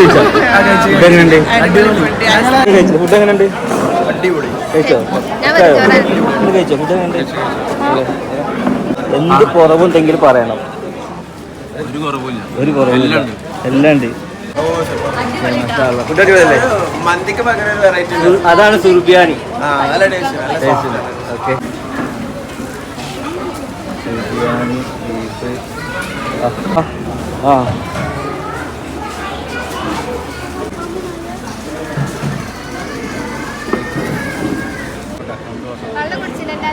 കഴിച്ചോ? ഫുഡ് എങ്ങനെയുണ്ട് കഴിച്ചോ? ഫുഡ് എങ്ങനെയുണ്ട്? കഴിച്ചോ? ഞാൻ ഇഷ്ടായോ? വെച്ചോളാം. ഫുഡ് കഴിച്ചോ? ഫുഡ് എങ്ങനെയുണ്ട്? എന്ത് കുറവുണ്ടെങ്കിൽ പറയണം. ഒരു കുറവില്ല എല്ലാം ഉണ്ട്. ഫുഡ് അടിപൊളിയല്ലേ? മന്തിക്ക് പകരം ഒരു വെറൈറ്റി സു- അതാണ് സുർബിയാനി. ഓക്കെ ബീഫ് ആ.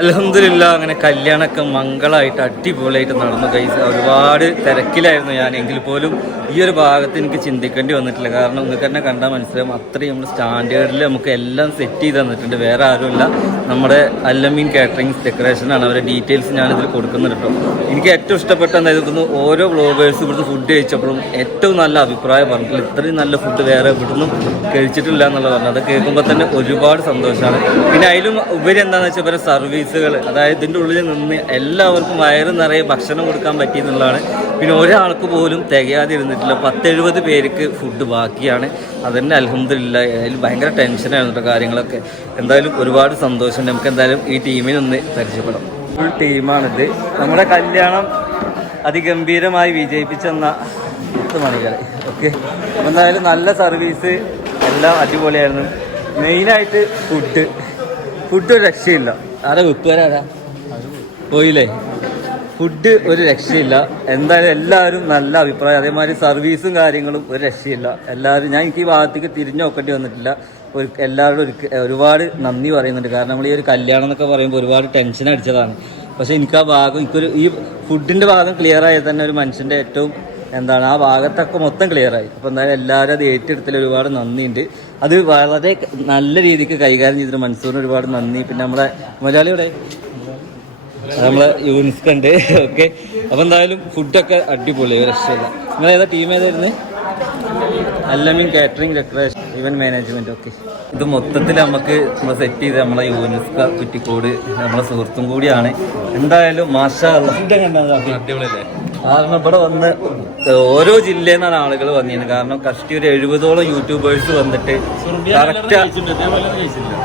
അലഹമില്ല അങ്ങനെ കല്യാണമൊക്കെ മംഗളമായിട്ട് അടിപൊളിയായിട്ട് നടന്നു കൈസ് ഒരുപാട് തിരക്കിലായിരുന്നു ഞാൻ. എങ്കിൽ പോലും ഈ ഒരു ഭാഗത്ത് എനിക്ക് ചിന്തിക്കേണ്ടി വന്നിട്ടില്ല. കാരണം നിങ്ങൾക്ക് തന്നെ കണ്ടാൽ മനസ്സിലാവും അത്രയും നമ്മൾ സ്റ്റാൻഡേർഡിൽ നമുക്ക് എല്ലാം സെറ്റ് ചെയ്ത് തന്നിട്ടുണ്ട്. വേറെ ആരുമില്ല. നമ്മുടെ അല്ലമീൻ കാറ്ററിംഗ് ഡെക്കറേഷനാണ് അവരുടെ ഡീറ്റെയിൽസ് ഞാനിതിൽ കൊടുക്കുന്നുണ്ട് കേട്ടോ എനിക്ക് ഏറ്റവും ഇഷ്ടപ്പെട്ട എന്തായിരുന്നു ഓരോ ബ്ലോഗേഴ്സ് ഇവിടുന്ന് ഫുഡ് കഴിച്ചപ്പോഴും ഏറ്റവും നല്ല അഭിപ്രായം പറഞ്ഞിട്ടില്ല. ഇത്രയും നല്ല ഫുഡ് വേറെ ഇവിടുന്ന് കഴിച്ചിട്ടില്ല എന്നുള്ളത് പറഞ്ഞത്. കേൾക്കുമ്പോൾ തന്നെ ഒരുപാട് സന്തോഷമാണ് പിന്നെ അതിലും ഉപരി എന്താണെന്ന് വെച്ചാൽ ഇവരെ സർവീസുകൾ അതായത് ഇതിന്റെ ഉള്ളിൽ നിന്ന് എല്ലാവർക്കും വയറ് നിറയെ ഭക്ഷണം കൊടുക്കാൻ പറ്റി എന്നുള്ളതാണ് പിന്നെ ഒരാൾക്ക് പോലും തികയാതെ ഇരുന്നിട്ടില്ല. പത്തെഴുപത് പേർക്ക് ഫുഡ് ബാക്കിയാണ്. അതന്നെ അലഹമില്ല അതിൽ ഭയങ്കര ടെൻഷനായിരുന്നു കേട്ടോ കാര്യങ്ങളൊക്കെ. എന്തായാലും ഒരുപാട് സന്തോഷം. നമുക്ക് എന്തായാലും ഈ ടീമിനെ ഒന്ന് പരിചയപ്പെടാം. ഫുൾ ടീമാണിത് നമ്മുടെ കല്യാണം അതിഗംഭീരമായി വിജയിപ്പിച്ചെന്ന മണികൾ ഓക്കെ എന്തായാലും നല്ല സർവീസ് എല്ലാം അടിപൊളിയായിരുന്നു. മെയിനായിട്ട് ഫുഡ് ഫുഡ് രക്ഷയില്ല. ആരാ വിപ്പുകാരാ പോയില്ലേ? ഫുഡ് ഒരു രക്ഷയില്ല. എന്തായാലും എല്ലാവരും നല്ല അഭിപ്രായം. അതേമാതിരി സർവീസും കാര്യങ്ങളും ഒരു രക്ഷയില്ല. എല്ലാവരും ഞാൻ എനിക്ക് ഈ ഭാഗത്തേക്ക് തിരിഞ്ഞു നോക്കേണ്ടി വന്നിട്ടില്ല. ഒരു എല്ലാവരോടും ഒരു ഒരുപാട് നന്ദി പറയുന്നുണ്ട്. കാരണം നമ്മൾ ഈ ഒരു കല്യാണം എന്നൊക്കെ പറയുമ്പോൾ ഒരുപാട് ടെൻഷൻ അടിച്ചതാണ്. പക്ഷേ എനിക്ക് ആ ഭാഗം എനിക്കൊരു ഈ ഫുഡിന്റെ ഭാഗം ക്ലിയർ ആയത് തന്നെ ഒരു മനുഷ്യന്റെ ഏറ്റവും എന്താണ് ആ ഭാഗത്തൊക്കെ മൊത്തം ക്ലിയറായി അപ്പോൾ എന്തായാലും എല്ലാവരും അത് ഏറ്റെടുത്തിൽ ഒരുപാട് നന്ദിയുണ്ട്. അത് വളരെ നല്ല രീതിക്ക് കൈകാര്യം ചെയ്തിട്ട് മനസ്സൂറിന് ഒരുപാട് നന്ദി. പിന്നെ നമ്മളെ മലയാളിയുടെ നമ്മളെ യൂണിസ്കണ്ട് ഓക്കെ. അപ്പൊ എന്തായാലും ഫുഡൊക്കെ അടിപൊളി രക്ഷയില്ല. നിങ്ങൾ ഏതാ ടീം ഏതായിരുന്നു? Allameen catering decoration event management okay. ഇത് മൊത്തത്തിൽ നമുക്ക് നമ്മൾ സെറ്റ് ചെയ്ത് നമ്മളെ യൂനിസ്ക കുറ്റിക്കോട് നമ്മളെ സുഹൃത്തും കൂടിയാണ്. എന്തായാലും മാഷാ അടിപൊളിയല്ലേ? കാരണം ഇവിടെ വന്ന് ഓരോ ജില്ലയിൽ നിന്നാണ് ആളുകൾ വന്നിരുന്നത്. കാരണം കഷ്ടി ഒരു എഴുപതോളം യൂട്യൂബേഴ്സ് വന്നിട്ട് കറക്റ്റ്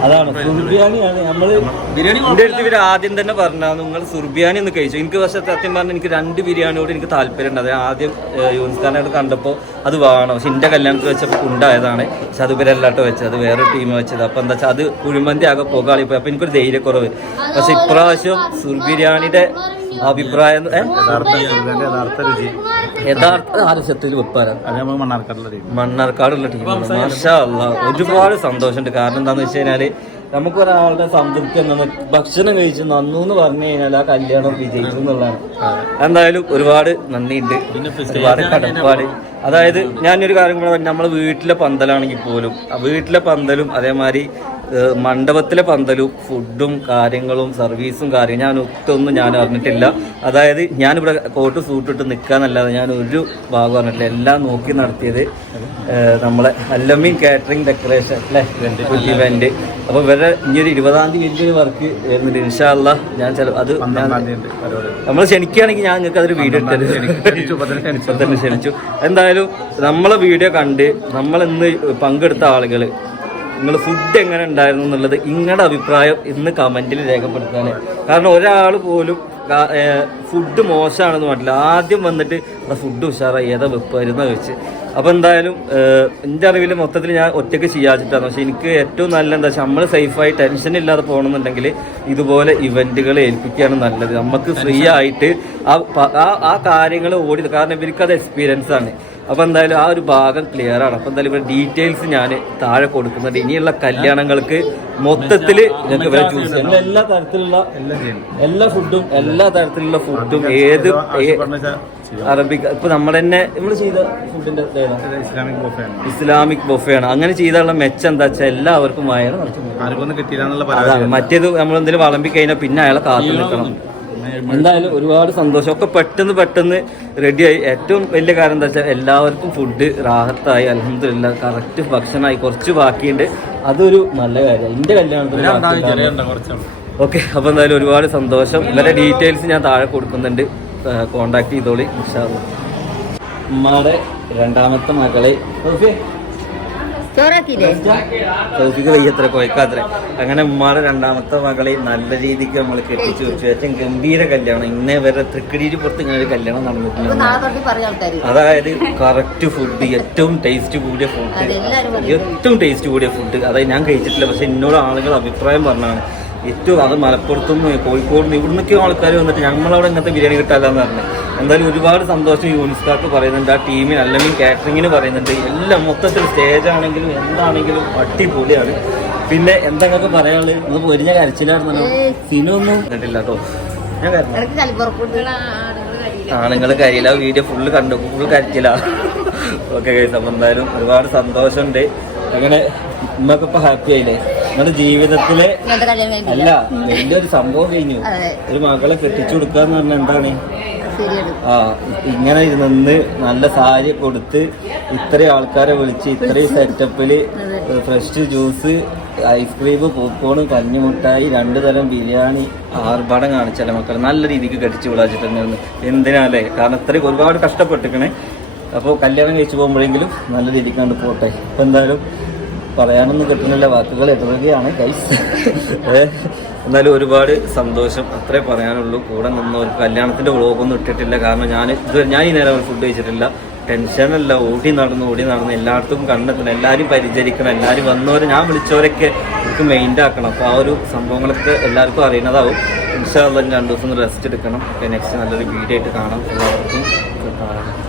അതാണ്. സുർബിയാനിയാണ് നമ്മൾ എന്റെ അടുത്ത് ഇവർ ആദ്യം തന്നെ പറഞ്ഞാൽ നിങ്ങൾ സുർബിയാനി ഒന്ന് കഴിച്ചു. എനിക്ക് പക്ഷെ സത്യം പറഞ്ഞാൽ എനിക്ക് രണ്ട് ബിരിയാണിയോട് എനിക്ക് താല്പര്യം ഉണ്ട് അത് ആദ്യം യൂനിസ് ഖാനോട് കണ്ടപ്പോൾ അത് വേണം. പക്ഷെ എന്റെ കല്യാണത്തിൽ വെച്ചപ്പോൾ ഉണ്ടായതാണ്. പക്ഷെ അത് ഇവരല്ലാട്ടോ വെച്ചത് അത് വേറെ ടീം വെച്ചത്. അപ്പൊ എന്താ വെച്ചാൽ അത് കുഴിമന്തി ആകെ പുകാളി പോയി. അപ്പൊ എനിക്കൊരു ധൈര്യക്കുറവ്. പക്ഷെ ഇപ്രാവശ്യം സുർ ബിരിയാണിയുടെ അഭിപ്രായം? യഥാർത്ഥ രുചി. യഥാർത്ഥ മണ്ണാർക്കാടുള്ള ടീം. മാഷാ ഒരുപാട് സന്തോഷമുണ്ട്. കാരണം എന്താന്ന് വെച്ച് കഴിഞ്ഞാൽ നമുക്ക് ഒരാളുടെ സംതൃപ്തി എന്താണ് ഭക്ഷണം കഴിച്ച് നന്നു എന്ന് പറഞ്ഞു കഴിഞ്ഞാൽ ആ കല്യാണം വിജയിച്ചു എന്നുള്ളതാണ്. എന്തായാലും ഒരുപാട് നന്ദിയുണ്ട്. ഒരുപാട് കടപ്പാട്. അതായത് ഞാനൊരു കാര്യം കൂടെ നമ്മൾ നമ്മളെ വീട്ടിലെ പന്തലാണെങ്കിൽ പോലും ആ വീട്ടിലെ പന്തലും അതേമാതിരി മണ്ഡപത്തിലെ പന്തലും ഫുഡും കാര്യങ്ങളും സർവീസും കാര്യം ഞാൻ ഒത്തൊന്നും ഞാൻ അറിഞ്ഞിട്ടില്ല. അതായത് ഞാനിവിടെ കോട്ട് സൂട്ടിട്ട് നിൽക്കാന്നല്ലാതെ ഞാൻ ഒരു ഭാഗം അറിഞ്ഞിട്ടില്ല. എല്ലാം നോക്കി നടത്തിയത് നമ്മളെ അല്ലമ്മീൻ കാറ്ററിംഗ് ഡെക്കറേഷൻ അല്ലേ ഇവന്റ് അപ്പോൾ ഇവരുടെ ഇനിയൊരു ഒരു ഇരുപതാം തീയതി വലിയൊരു വർക്ക് വരുന്നുണ്ട്. ഇൻഷാല്ല ഞാൻ ചില അത് നമ്മൾ ക്ഷണിക്കുകയാണെങ്കിൽ ഞാൻ നിങ്ങൾക്ക് അതൊരു വീഡിയോ തന്നെ ക്ഷണിച്ചു. എന്തായാലും നമ്മളെ വീഡിയോ കണ്ട് നമ്മൾ ഇന്ന് പങ്കെടുത്ത ആളുകൾ നിങ്ങൾ ഫുഡ് എങ്ങനെ ഉണ്ടായിരുന്നു എന്നുള്ളത് നിങ്ങളുടെ അഭിപ്രായം ഇന്ന് കമന്റിൽ രേഖപ്പെടുത്താൻ കാരണം ഒരാൾ പോലും ഫുഡ് മോശമാണെന്ന് പറഞ്ഞില്ല ആദ്യം വന്നിട്ട് ഫുഡ് ഉഷാറായി. ഏതാ വെപ്പായിരുന്ന വെച്ച് അപ്പോൾ എന്തായാലും എന്റെ അറിവിൽ മൊത്തത്തിൽ ഞാൻ ഒറ്റയ്ക്ക് ചെയ്യാച്ചിട്ടാണ് പക്ഷേ എനിക്ക് ഏറ്റവും നല്ല എന്താ വെച്ചാൽ നമ്മൾ സേഫായി ടെൻഷൻ ഇല്ലാതെ പോകണമെന്നുണ്ടെങ്കിൽ ഇതുപോലെ ഇവന്റുകൾ ഏൽപ്പിക്കുകയാണ് നല്ലത്. നമുക്ക് ഫ്രീ ആയിട്ട് ആ ആ കാര്യങ്ങൾ ഓടി കാരണം ഇവർക്ക് അത് എക്സ്പീരിയൻസ് ആണ്. അപ്പോൾ എന്തായാലും ആ ഒരു ഭാഗം ക്ലിയർ ആണ്. അപ്പോൾ എന്തായാലും ഇവരുടെ ഡീറ്റെയിൽസ് ഞാൻ താഴെ കൊടുക്കുന്നുണ്ട്. ഇനിയുള്ള കല്യാണങ്ങൾക്ക് മൊത്തത്തിൽ ഇവരെ എല്ലാ തരത്തിലുള്ള എല്ലാ ഫുഡും എല്ലാ തരത്തിലുള്ള ഫുഡും ഏത് അറബിക് ഇപ്പൊ നമ്മൾ തന്നെ നമ്മൾ ചെയ്ത ഫുഡിന്റെ ഇസ്ലാമിക് ബൊഫയാണ് ഇസ്ലാമിക് ബൊഫയാണ് അങ്ങനെ ചെയ്താലുള്ള മെച്ചം എന്താ വെച്ചാൽ എല്ലാവർക്കും വയറ് മറ്റേത് നമ്മൾ എന്തെങ്കിലും വളമ്പി കഴിഞ്ഞാൽ പിന്നെ അയാളെ കാത്തു നിൽക്കണം. എന്തായാലും ഒരുപാട് സന്തോഷം. ഒക്കെ പെട്ടെന്ന് പെട്ടെന്ന് റെഡിയായി ഏറ്റവും വലിയ കാര്യം എന്താ വെച്ചാൽ എല്ലാവർക്കും ഫുഡ് റാഹത്തായി. അലഹമില്ല കറക്റ്റ് ഭക്ഷണമായി. കുറച്ച് ബാക്കിയുണ്ട്. അതൊരു നല്ല കാര്യം എന്റെ കല്യാണത്തിന് ഓക്കെ അപ്പോൾ എന്തായാലും ഒരുപാട് സന്തോഷം. ഇവരുടെ ഡീറ്റെയിൽസ് ഞാൻ താഴെ കൊടുക്കുന്നുണ്ട്. കോണ്ടാക്ട് ചെയ്തോളി ഉഷാറ് ഉമ്മാടെ രണ്ടാമത്തെ മകളെ. ഓക്കെ ചോറാക്കിയില്ലേ? വയ്യത്ര കൊയക്കാത്ര. അങ്ങനെ ഉമ്മാടെ രണ്ടാമത്തെ മകളെ നല്ല രീതിക്ക് നമ്മൾ കെട്ടിച്ചു വെച്ചു. ഏറ്റവും ഗംഭീര കല്യാണം. ഇന്നേ വരെ തൃക്കടിയിൽ പുറത്ത് ഇങ്ങനെ ഒരു കല്യാണം നടന്നിട്ടില്ല അതായത് കറക്റ്റ് ഫുഡ് ഏറ്റവും ടേസ്റ്റ് കൂടിയ ഫുഡ് ഏറ്റവും ടേസ്റ്റ് കൂടിയ ഫുഡ് അതായത് ഞാൻ കഴിച്ചിട്ടില്ല പക്ഷെ എന്നോട് ആളുകൾ അഭിപ്രായം പറഞ്ഞാണ് ഏറ്റവും അത് മലപ്പുറത്തും കോഴിക്കോടും ഇവിടുന്നൊക്കെ ആൾക്കാർ വന്നിട്ട് ഞങ്ങളവിടെ ഇങ്ങനത്തെ ബിരിയാണി കിട്ടാല്ലെന്ന് പറഞ്ഞു. എന്തായാലും ഒരുപാട് സന്തോഷം യൂണിസ്കാർക്ക് പറയുന്നുണ്ട് ആ ടീമിന് അല്ലെങ്കിൽ കാറ്ററിങ്ങിന് പറയുന്നുണ്ട്. എല്ലാം മൊത്തത്തിൽ സ്റ്റേജ് ആണെങ്കിലും എന്താണെങ്കിലും അടിപൊളിയാണ്. പിന്നെ എന്തെങ്കിലൊക്കെ പറയാനുള്ളത്? ഒന്ന് പൊരിഞ്ഞ കരച്ചിലായിരുന്നല്ലോ. സിനൊന്നും കണ്ടില്ല കേട്ടോ. ഞാൻ കലിപ്പുറപ്പുണ്ട് ആണുങ്ങൾ കരിയില്ല. വീഡിയോ ഫുള്ള് കണ്ടു. ഫുൾ കരച്ചില്ല ഓക്കെ കേസ് അപ്പം എന്തായാലും ഒരുപാട് സന്തോഷമുണ്ട്. അങ്ങനെ ഉമ്മക്ക് ഇപ്പൊ ഹാപ്പി ആയില്ലേ? നിങ്ങളുടെ ജീവിതത്തിലെ അല്ല എന്റെ ഒരു സംഭവം കഴിഞ്ഞു. ഒരു മകളെ കെട്ടിച്ചു കൊടുക്കാന്ന് പറഞ്ഞാൽ എന്താണ്? ആ ഇങ്ങനെ നിന്ന് നല്ല സാരി കൊടുത്ത് ഇത്രയും ആൾക്കാരെ വിളിച്ച് ഇത്രയും സെറ്റപ്പിൽ fresh juice ice cream popcorn കഞ്ഞിമുട്ടായി രണ്ടു തരം ബിരിയാണി ആർഭാടം കാണിച്ചാലേ മക്കൾ നല്ല രീതിക്ക് കടിച്ചു വിളാച്ചിട്ടുണ്ടായിരുന്നു എന്തിനാലേ? കാരണം ഇത്രയും ഒരുപാട് കഷ്ടപ്പെട്ടിക്കണേ അപ്പോൾ കല്യാണം കഴിച്ചു പോകുമ്പോഴെങ്കിലും നല്ല രീതിക്ക് കണ്ട് പോട്ടെ. ഇപ്പം എന്തായാലും പറയാനൊന്നും കിട്ടുന്നില്ല. വാക്കുകൾ ഇടറുകയാണ് ഗൈസ് എന്നാലും ഒരുപാട് സന്തോഷം അത്രേ പറയാനുള്ളൂ. കൂടെ ഒരു കല്യാണത്തിന്റെ വ്ളോഗൊന്നും ഇട്ടിട്ടില്ല. കാരണം ഞാൻ ഇത് ഞാൻ ഈ നേരം ഫുഡ് കഴിച്ചിട്ടില്ല. ടെൻഷനല്ല ഓടി നടന്ന് ഓടി നടന്ന്. എല്ലായിടത്തും കണ്ടെത്തണം. എല്ലാവരും പരിചരിക്കണം. എല്ലാവരും വന്നവരെ ഞാൻ വിളിച്ചവരൊക്കെ എനിക്ക് മെയിൻഡ് ആക്കണം. അപ്പോൾ ആ ഒരു സംഭവങ്ങളൊക്കെ എല്ലാവർക്കും അറിയുന്നതാവും. ഇൻഷാല്ല രണ്ടു ദിവസം റെസ്റ്റ് എടുക്കണം. നെക്സ്റ്റ് നല്ലൊരു വീഡിയോ ആയിട്ട് കാണാം. എല്ലാവർക്കും